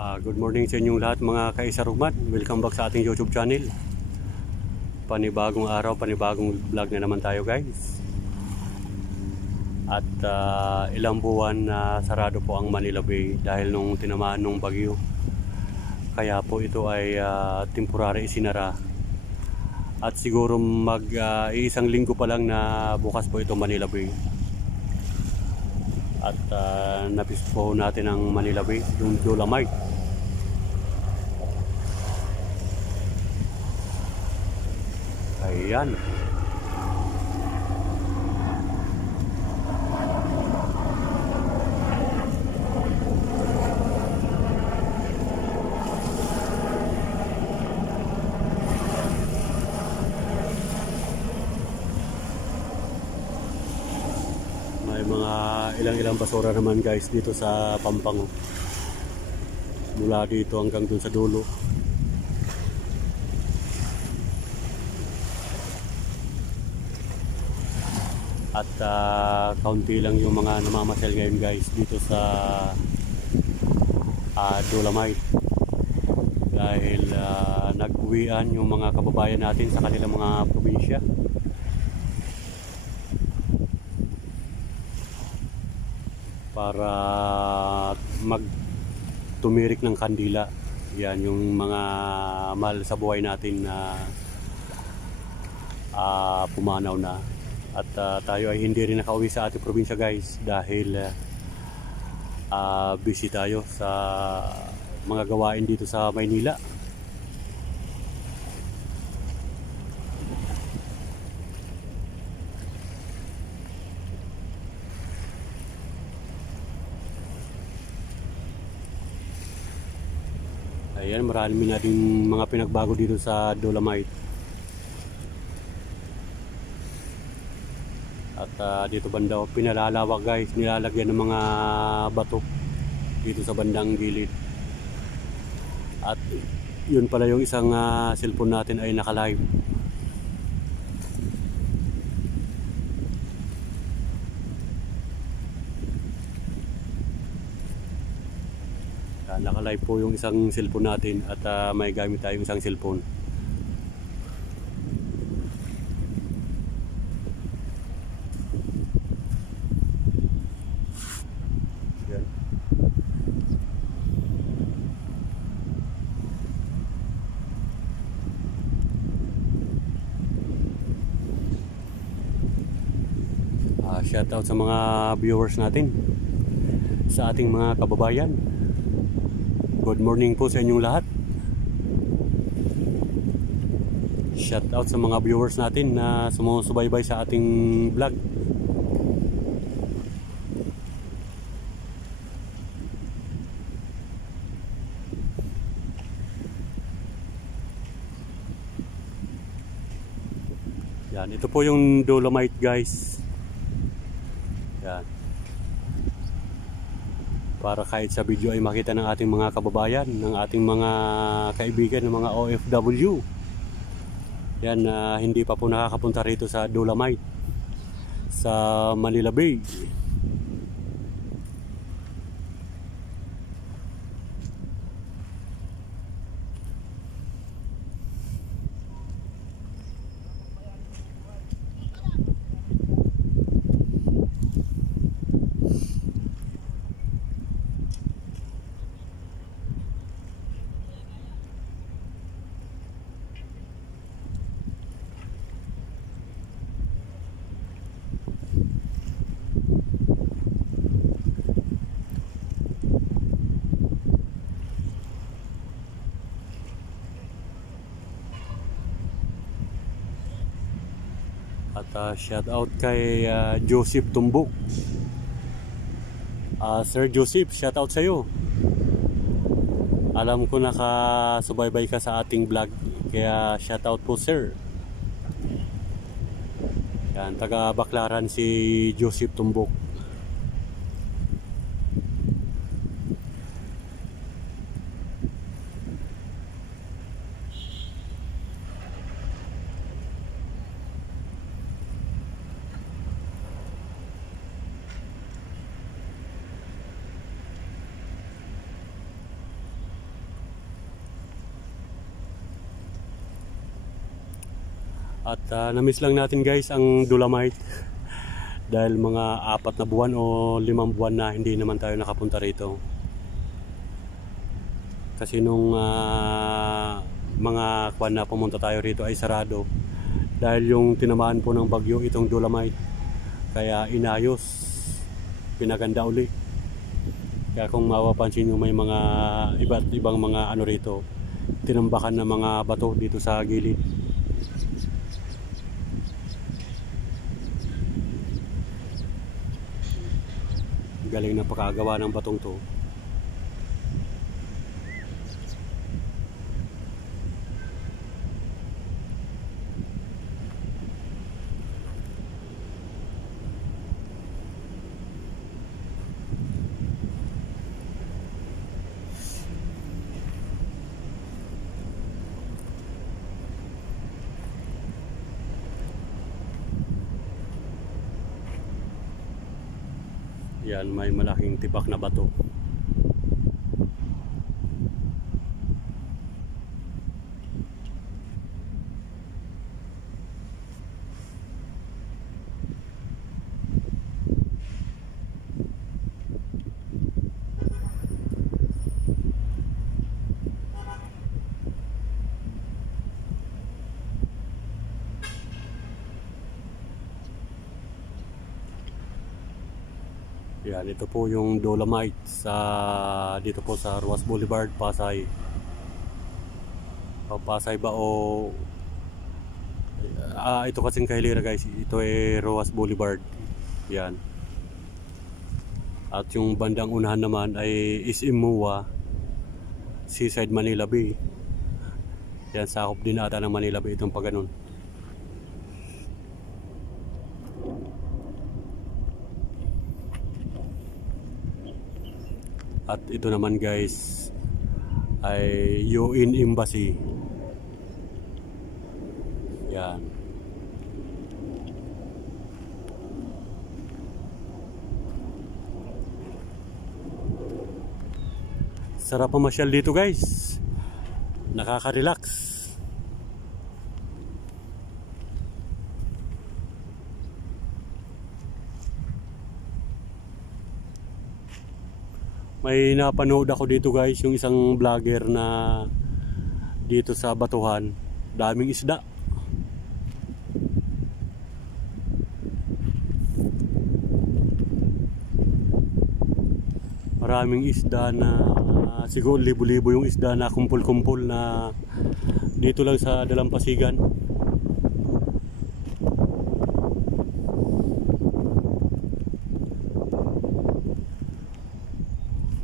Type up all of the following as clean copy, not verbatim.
Good morning sa inyong lahat mga kaisarugmat. Welcome back sa ating YouTube channel. Panibagong araw, panibagong vlog na naman tayo guys. At ilang buwan na sarado po ang Manila Bay dahil nung tinamaan ng bagyo. Kaya po ito ay temporary isinara. At siguro isang linggo pa lang na bukas po ito Manila Bay. At napis po natin ang Manila Bay, yung Dolomite. Ayan. May mga ilang basura naman guys dito sa Pampanga. Mula dito hanggang dun sa dulo. At kaunti lang yung mga namamasyal ngayon guys dito sa Dolomite. Dahil nag-uwian yung mga kababayan natin sa kanilang mga probinsya. Para magtumirik ng kandila. Yan yung mga mahal sa buhay natin na pumanaw na. At tayo ay hindi rin nakauwi sa ating probinsya guys dahil busy tayo sa mga gawain dito sa Maynila. Ayan, marami na din mga pinagbago dito sa Dolomite. At dito banda pinalalawak guys, nilalagyan ng mga bato dito sa bandang gilid. At yun pala yung isang cellphone natin ay naka-live. Naka-live po yung isang cellphone natin at may gamit tayong isang cellphone. Yan. Shout out sa mga viewers natin, sa ating mga kababayan. Good morning po sa inyong lahat. Shout out sa mga viewers natin na sumusubaybay sa ating vlog. Yan, ito po yung Dolomite guys. Yan. Para kahit sa video ay makita ng ating mga kababayan, ng ating mga kaibigan, ng mga OFW. Yan, hindi pa po nakakapunta rito sa Dolomite, sa Manila Bay. At shout out kay Joseph Tumbok. Sir Joseph, shout out sa iyo. Alam ko nakasubaybay ka sa ating vlog, kaya shout out po sir. Yan, taga Baclaran si Joseph Tumbok. At na-miss lang natin guys ang Dolomite dahil mga 4 na buwan o 5 buwan na hindi naman tayo nakapunta rito. Kasi nung mga kwan na pumunta tayo rito ay sarado dahil yung tinamaan po ng bagyo itong Dolomite, kaya inayos, pinaganda uli. Kaya kung mapapansin nyo, may mga iba't ibang mga ano rito, tinambakan na mga bato dito sa gilid. Galing na pagkagawa ng batong to. Yan, may malaking tibak na bato. Yan, ito po yung Dolomite dito po sa Ruas Boulevard, Pasay. Pasay ba o ito kasing kahilira guys, ito ay Ruas Boulevard. Yan. At yung bandang unahan naman ay SM MUA, Seaside Manila Bay. Yan, sakop din ata ng Manila Bay itong pagganon. At ito naman guys ay UN Embassy. Yan. Sarap pamasyal dito guys. Nakaka-relax. May napanood ako dito guys, yung isang vlogger na dito sa Batuhan, daming isda. Maraming isda na siguro libo-libo yung isda na kumpul-kumpul na dito lang sa Dalampasigan.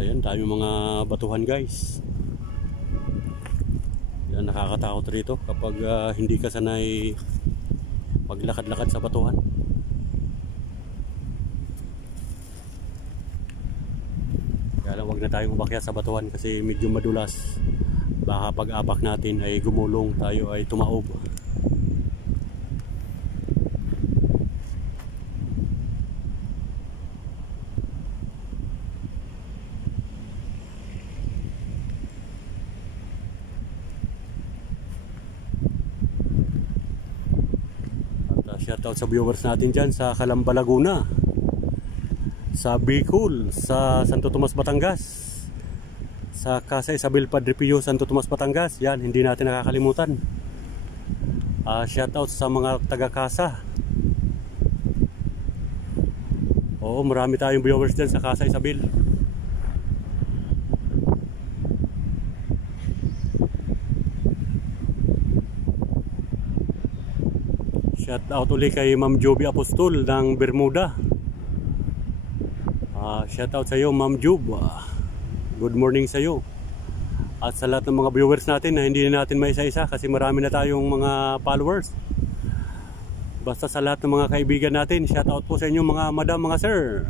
Ayan, dami mga batuhan guys. Yan, nakakatakot rito kapag hindi ka sanay maglakad-lakad sa batuhan. Kaya lang, wag na tayong umakyat sa batuhan kasi medyo madulas. Baka pag-apak natin ay gumulong, tayo ay tumaob. Shoutout sa viewers natin dyan sa Calamba, Laguna, sa Bicol, sa Santo Tomas, Batangas, sa Casa Isabel Padre Pio, Santo Tomas, Batangas. Yan, hindi natin nakakalimutan. Shoutout sa mga taga-Casa. Oo, marami tayong viewers dyan sa Casa Isabel. Shout out ulit kay Ma'am Joby Apostol ng Bermuda. Shout out sa iyo Ma'am Job. Good morning sa iyo. At sa lahat ng mga viewers natin na hindi natin maisa-isa kasi marami na tayong mga followers. Basta sa lahat ng mga kaibigan natin, shout out po sa inyo mga madam, mga sir.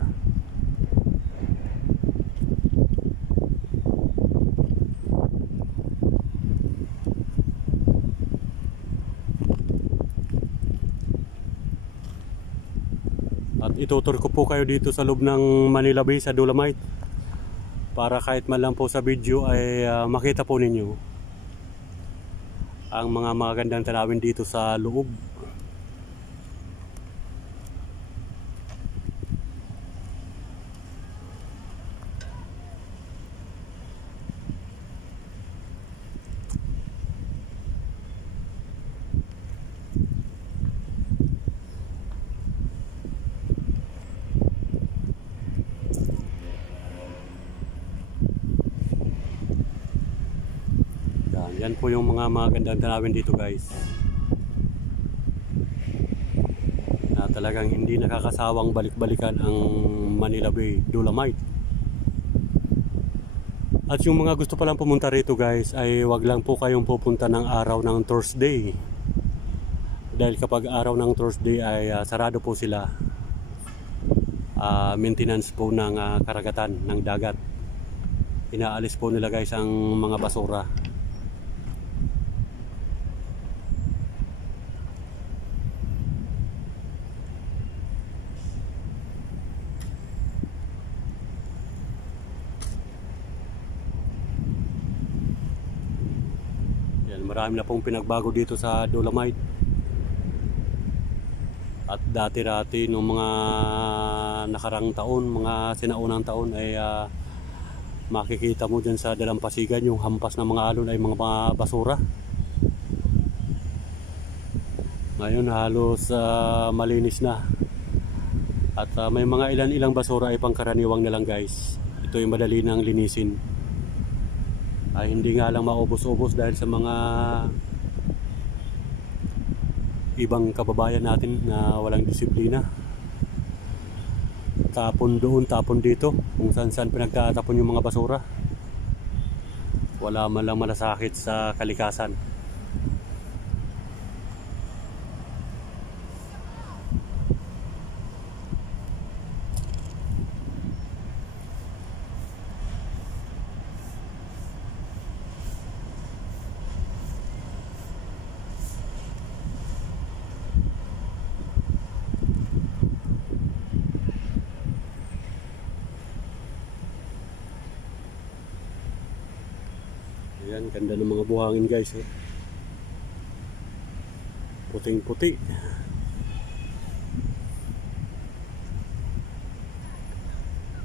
At itutur ko po kayo dito sa loob ng Manila Bay sa Dolomite para kahit man lang po sa video ay makita po ninyo ang mga magandang tanawin dito sa loob. Yan po yung mga magandang tanawin dito guys, na talagang hindi nakakasawang balik-balikan ang Manila Bay Dolomite. At yung mga gusto palang pumunta rito guys, ay wag lang po kayong pupunta ng araw ng Thursday, dahil kapag araw ng Thursday ay sarado po sila. Maintenance po ng karagatan, ng dagat. Inaalis po nila guys ang mga basura. Yan, marami na pong pinagbago dito sa Dolomite. At dati-dati nung mga nakarang taon, mga sinaunang taon ay makikita mo dyan sa dalampasigan yung hampas ng mga alon ay mga basura. Ngayon halos malinis na. At may mga ilan-ilang basura ay pangkaraniwang na lang guys. Ito yung madali nang linisin. Ay hindi nga lang maubos-ubos dahil sa mga ibang kababayan natin na walang disiplina. Tapon doon, tapon dito, kung saan-saan pinagtatapon yung mga basura. Wala man lang malasakit sa kalikasan. Ayan, ganda ng mga buhangin guys. Puting-puti.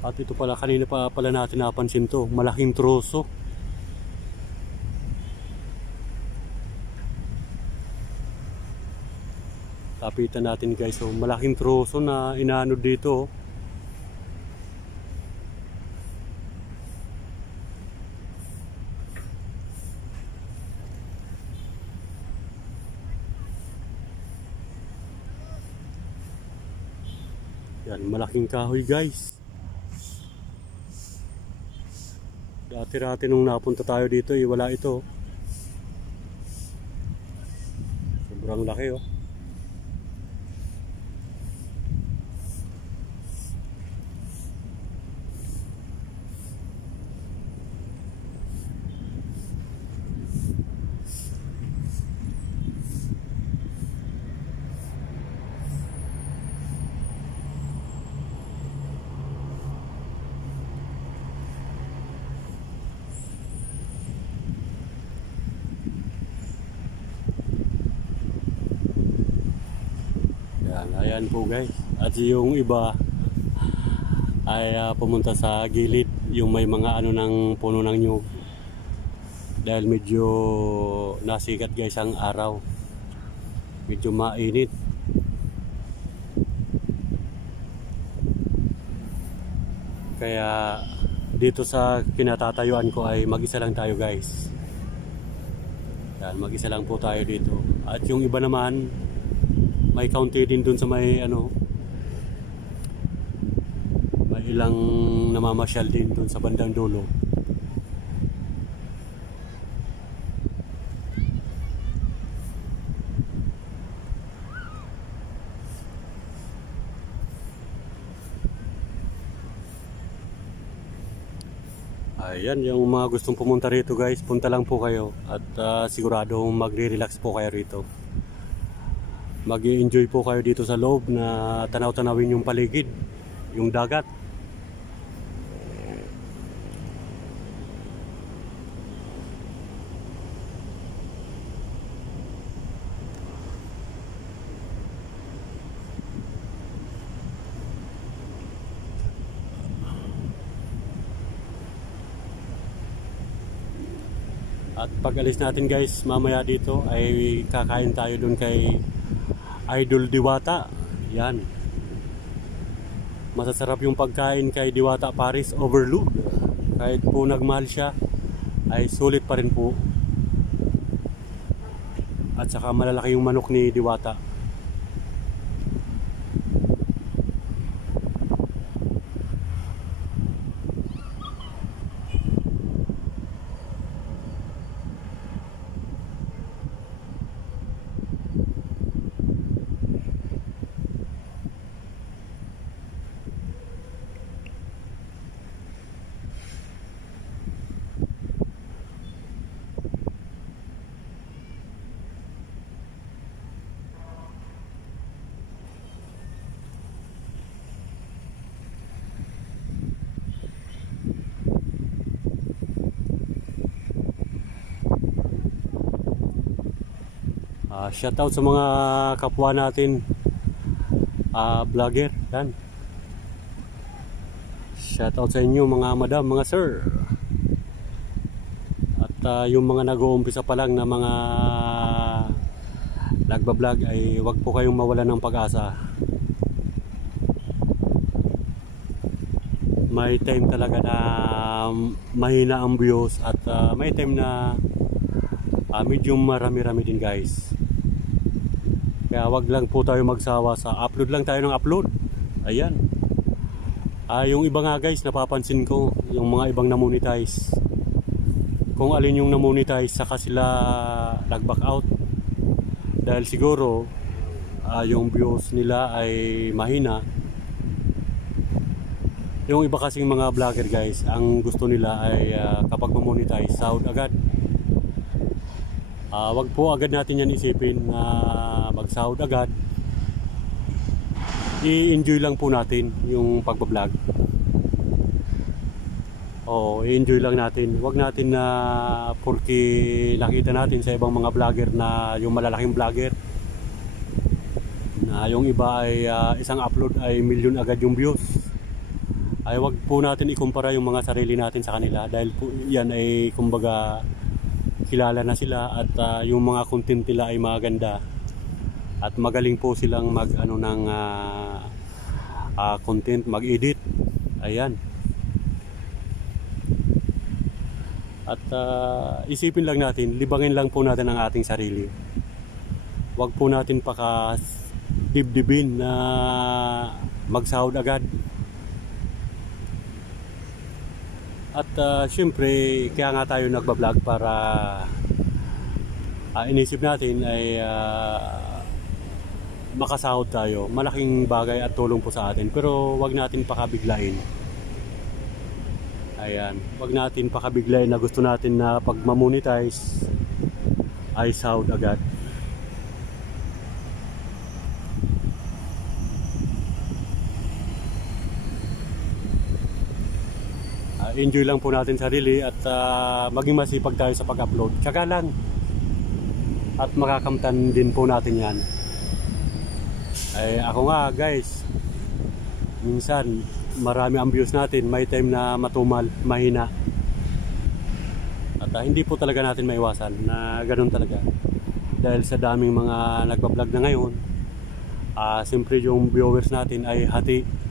At ito pala, kanina pa pala natin napansin to, malaking troso. Kapitan natin guys, malaking troso na inaano dito. Yan, malaking kahoy guys. Dati-dati nung napunta tayo dito, wala ito. Sobrang laki oh. Ayan po guys. At yung iba ay pumunta sa gilid, yung may mga ano ng puno ng nyug, dahil medyo nasikat guys ang araw, medyo mainit. Kaya dito sa kinatatayuan ko ay mag-isa lang tayo guys. Yan, mag-isa lang po tayo dito. At yung iba naman may kaunti din dun sa may ano, may ilang namamasyal din dun sa bandang dulo. Ayan, yung mga gustong pumunta rito guys, punta lang po kayo at siguradong magre-relax po kayo rito. Mag-i-enjoy po kayo dito sa loob na tanaw-tanawin yung paligid, yung dagat. At pag alis natin guys, mamaya dito ay kakain tayo dun kay Idol Diwata. Yan. Masasarap yung pagkain kay Diwata Paris Overlook. Kahit po nagmahal siya, ay sulit pa rin po. At saka malalaki yung manok ni Diwata. Shoutout sa mga kapwa natin vlogger. Yan. Shoutout sa inyo mga madam, mga sir. At yung mga nag-uumpisa pa lang na mga nagbablog ay wag po kayong mawala ng pag-asa. May time talaga na mahina ang views at may time na medyo marami-rami din guys. Kaya wag lang po tayo magsawa sa upload lang tayo ng upload. Ayan. Yung iba nga guys, napapansin ko yung mga ibang na-monetize. Kung alin yung na-monetize saka sila nag-back out. Dahil siguro yung views nila ay mahina. Yung iba kasing mga vlogger guys, ang gusto nila ay kapag ma-monetize, sahod agad. Wag po agad natin yan isipin na magsahod agad. I-enjoy lang po natin yung pagbablog. I-enjoy lang natin. Wag natin na porque nakita natin sa ibang mga vlogger na yung malalaking vlogger na yung iba ay isang upload ay milyon agad yung views. Ay wag po natin ikumpara yung mga sarili natin sa kanila dahil po yan ay kumbaga kilala na sila at yung mga content nila ay maganda at magaling po silang mag content, mag-edit. Ayan. At isipin lang natin, libangin lang po natin ang ating sarili. Wag po natin dibdibin na magsahod agad. At syempre, kaya nga tayo nagbablog para inisip natin ay makasahod tayo. Malaking bagay at tulong po sa atin. Pero wag natin pakabiglain. Ayan, wag natin pakabiglain na gusto natin na pag ma-monetize ay sahod agad. Enjoy lang po natin sarili at maging masipag tayo sa pag-upload. Tsaka lang. At makakamtan din po natin yan. Ay, ako nga guys, minsan marami ang views natin, may time na matumal, mahina. At hindi po talaga natin maiwasan na ganun talaga. Dahil sa daming mga nagbablog na ngayon, siyempre yung viewers natin ay hati.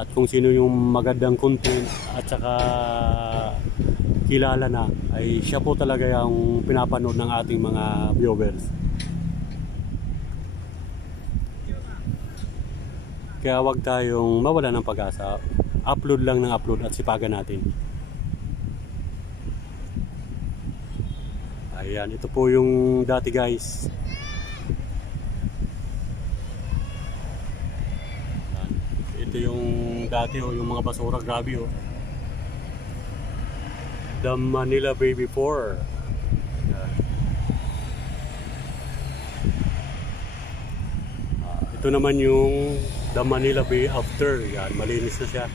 At kung sino yung magandang content at saka kilala na, ay siya po talaga yung pinapanood ng ating mga viewers. Kaya wag tayong mawala ng pag-asa. Upload lang ng upload at sipagan natin. Ayan, ito po yung dati guys. Ito yung dati yung mga basura, grabe The Manila Bay before. Yan. Ito naman yung The Manila Bay after. Yan, malinis na siya.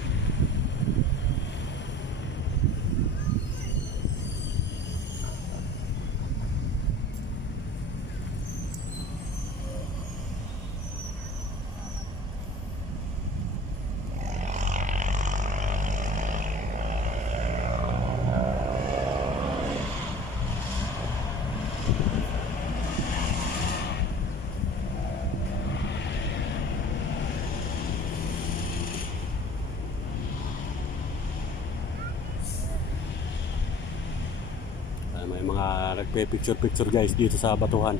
May mga nagpe-picture guys dito sa batuhan.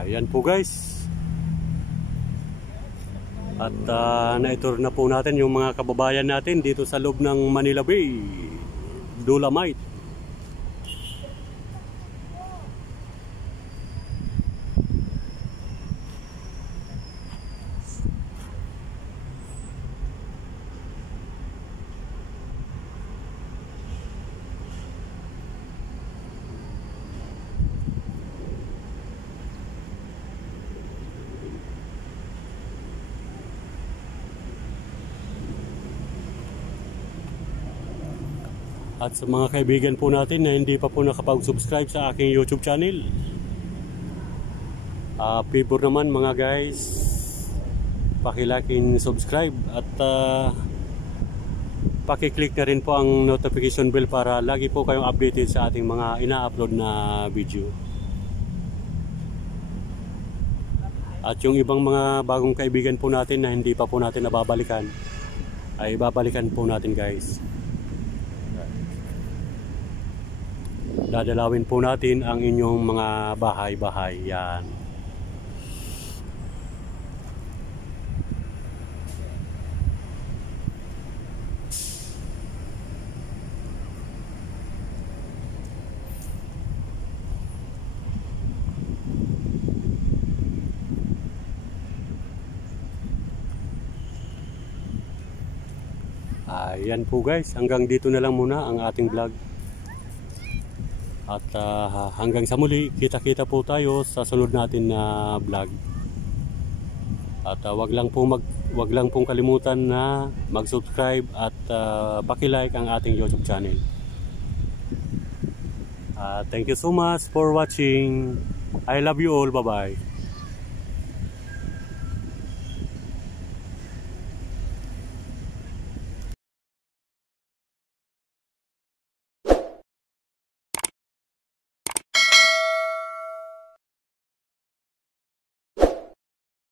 Ayan po guys. At na-tour na po natin yung mga kababayan natin dito sa loob ng Manila Bay, Dolomite. At sa mga kaibigan po natin na hindi pa po nakapag-subscribe sa aking YouTube channel, favor naman mga guys, paki-like and subscribe at paki-click na rin po ang notification bell para lagi po kayong updated sa ating mga ina-upload na video. At yung ibang mga bagong kaibigan po natin na hindi pa po natin nababalikan, ay babalikan po natin guys. Dadalawin po natin ang inyong mga bahay-bahay. Yan. Ayan po guys, hanggang dito na lang muna ang ating vlog. At hanggang sa muli, kita-kita po tayo sa sunod natin na vlog. At wag lang pong kalimutan na mag-subscribe at paki-like ang ating YouTube channel. Thank you so much for watching. I love you all. Bye-bye.